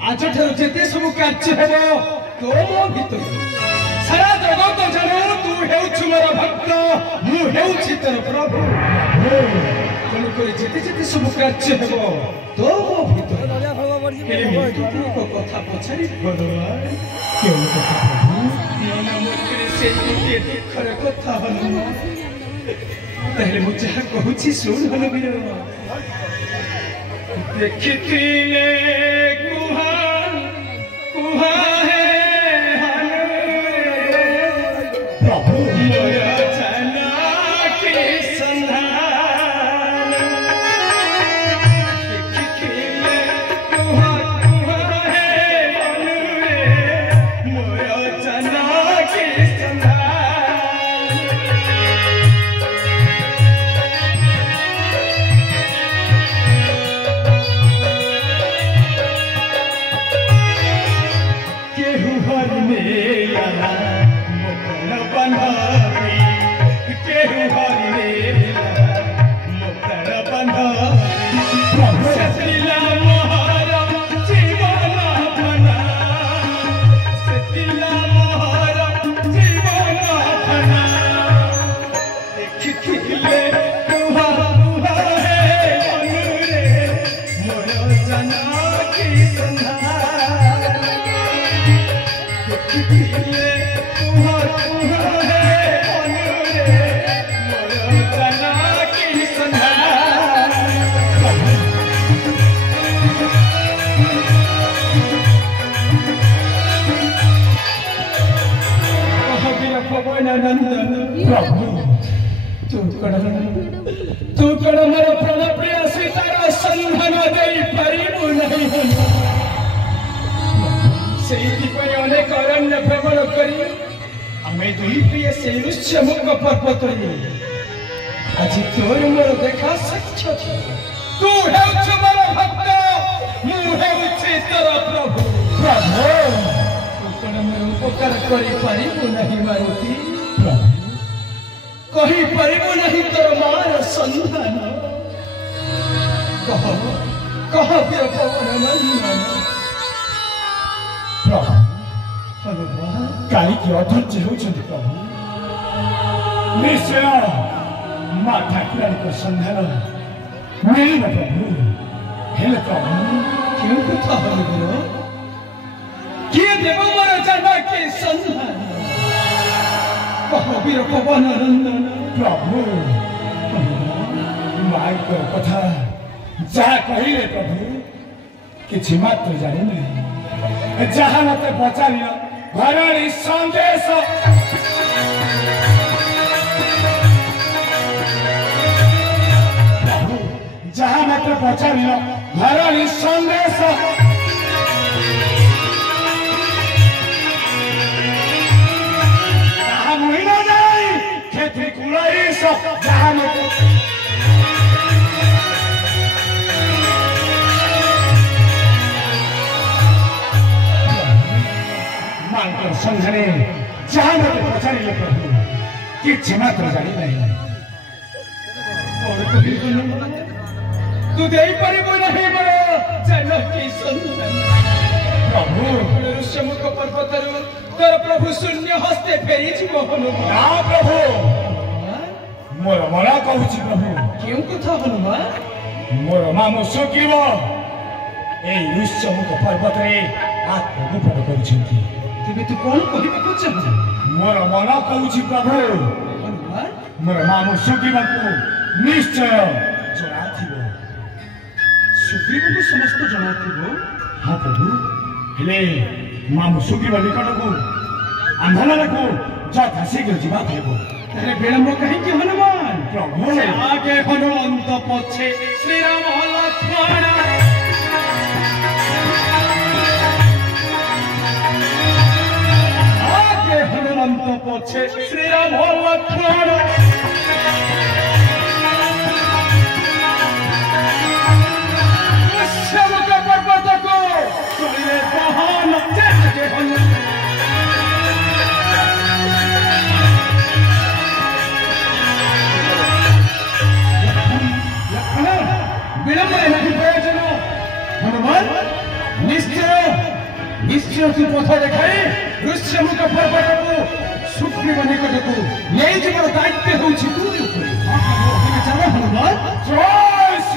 आज जेते सब कार्य हेबो तो मो भीतर सारा जगत जानो तू हेउछु मोर भक्त मु हेउछि तोर प्रभु कोन करे जेते जेते सब कार्य हेबो तो मो भीतर को कथा पछारी भगवान केउ कथा प्रभु मोना मोर से ये दुखर कथा हनुमान पहले मु जहा कहूछि सुन हनुमान देखती कुहा है प्रभु मोया जना के संधान देखती कुहा है मोया जना के संधान केहू हर मेला मोकल बंधारी केहू हर मेला मोकल बंधारी सतिला मोहरम जीवन बना सतिला मोहरम जीवन बना देखिले कुहा है मनुरे मोर जना की संधान देखिले कुहा है मनुरे मोर जना की संधान महावीर पवन नंदन प्रभु तू कड़ मोर प्राण प्रिय सीतार संधान दे पारिबु नहीं से अनेक अरण्य भ्रमण करी आम दुई प्रिय से ऋष्यमुख पर्वत आज तोर मोर देखा साक्षात तू हेउछु मोर भक्त मु हेउछि तोर प्रभु प्रभु तू कण मोर उपकार करि पारिबु नहीं मारुति प्रभु कहि पारिबु नहीं तोर मार संधान कह प्रिय पवन नंदन प्रभु कहीं अधर्य होती प्रभु निश्चय माँ ठाकुरानी को संधान मिल प्रभु हेल प्रभु क्यों कथा हल किए देव मोर जना के संधान कह वीर पवन नंदन प्रभु माई को कथा जहाँ कहले प्रभु किछि मात्र जाने नहीं जहाँ मत पचार घरणी संदेश जहाँ मत पचार घरणी संदेश मुई न जाई खेती कुलाई जहाँ मत संघने जहाँ मत पचारे प्रभु कि मात्र जानी नहीं तू दे पारिबु नहीं मोर जना की संधान प्रभु ऋष्यमुख पर्वतरु तोर प्रभु शून्य हस्ते फेरी जीव हनुमान ना प्रभु मोर मना कहूछि प्रभु क्यों कथा हनुमान मोर मामू सुग्रीव ए ऋष्यमुख पर्वत रे आत्मगोपन करिसेंती तेबे तू कौन कहबे चाह मोर मन कहूछि प्रभु मोर मामू सुग्रीव को निश्चय जना थिबो सुग्रीव को समस्त जना थिबो हां प्रभु हेले मामू सुग्रीव निकट को आंधन को जथा शीघ्र जीवा थिबो तेरे विलंब कहीं कि हनुमान प्रभु आगे हनुमंत पछे श्री राम लक्ष्मण हनुमंत पछे श्री राम लक्ष्मण ऋष्यमुख पर्वत को चले बहन जय हनुमान विलंब नहीं प्रयोजन हनुमान निश्चय ନିଶ୍ଚୟ ତୁ ପଥ ଦେଖାଇ ଋଷ୍ୟମୁଖ ପର୍ବତକୁ ସୁଗ୍ରୀବ ନିକଟକୁ ନେଇଯିବାର ଦାୟିତ୍ୱ ହେଉଛି ତୁ ଉପରେ। ଚାଲ ହନୁମାନ।